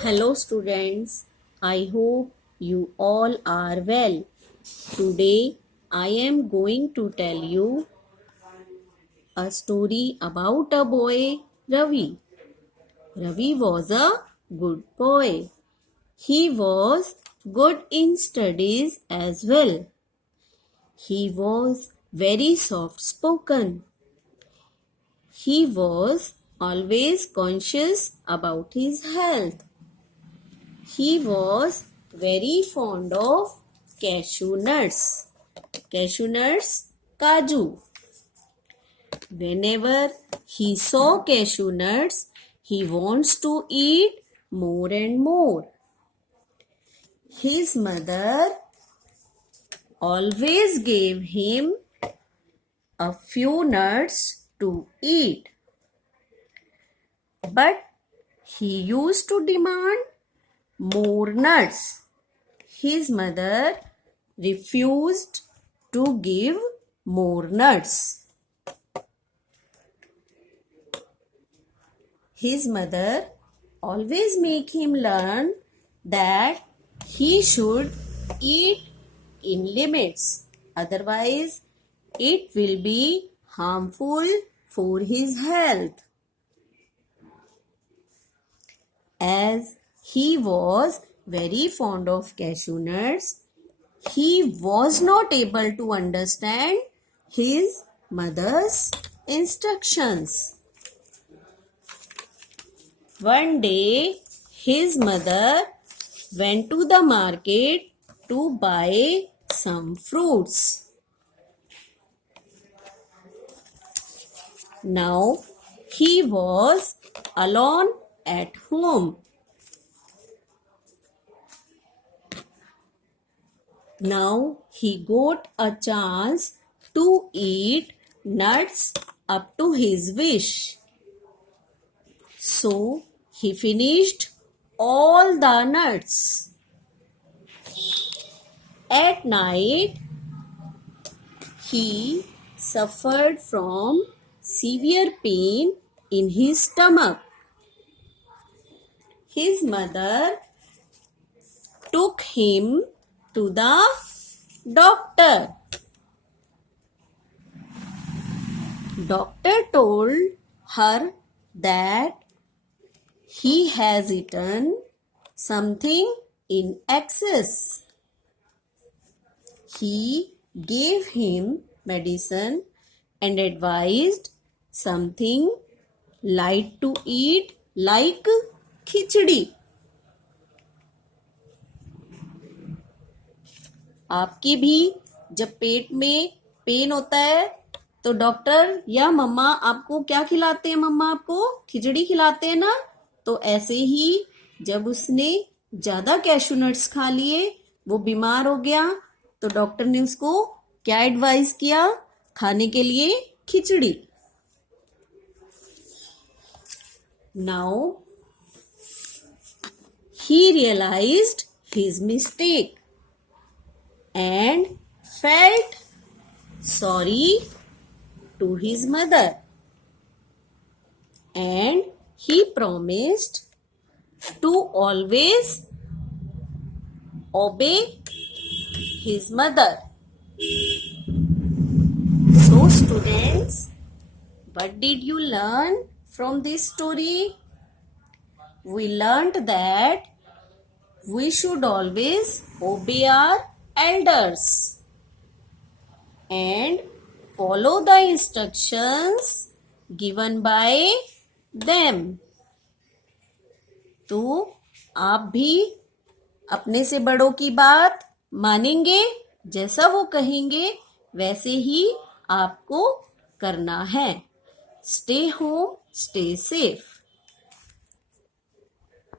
Hello students, I hope you all are well. Today I am going to tell you a story about a boy, Ravi. Ravi was a good boy. He was good in studies as well. He was very soft spoken. He was always conscious about his health. He was very fond of cashew nuts. Cashew nuts, kaju. Whenever he saw cashew nuts, he wants to eat more and more. His mother always gave him a few nuts to eat. But he used to demand more nuts. His mother refused to give more nuts. His mother always make him learn that he should eat in limits. Otherwise, it will be harmful for his health. As he was very fond of cashew nuts, he was not able to understand his mother's instructions. One day, his mother went to the market to buy some fruits. Now, he was alone at home. Now, he got a chance to eat nuts up to his wish. So, he finished all the nuts. At night, he suffered from severe pain in his stomach. His mother took him to the doctor. Doctor told her that he has eaten something in excess. He gave him medicine and advised something light to eat like खिचड़ी. आपकी भी जब पेट में pen होता है तो doctor या मम्मा आपको क्या खिलाते हैं? मम्मा आपको खिचड़ी खिलाते हैं ना. तो ऐसे ही जब उसने ज्यादा कैश्यू नट्स खा लिए, वो बीमार हो गया, तो डॉक्टर ने उसको क्या एडवाइस किया? खाने के लिए khichdi. Now he realized his mistake and felt sorry to his mother, and he promised to always obey his mother. So students, what did you learn from this story? We learned that we should always obey our elders and follow the instructions given by them. तो आप भी अपने से बड़ों की बात मानेंगे, जैसा वो कहेंगे वैसे ही आपको करना है. Stay home, stay safe.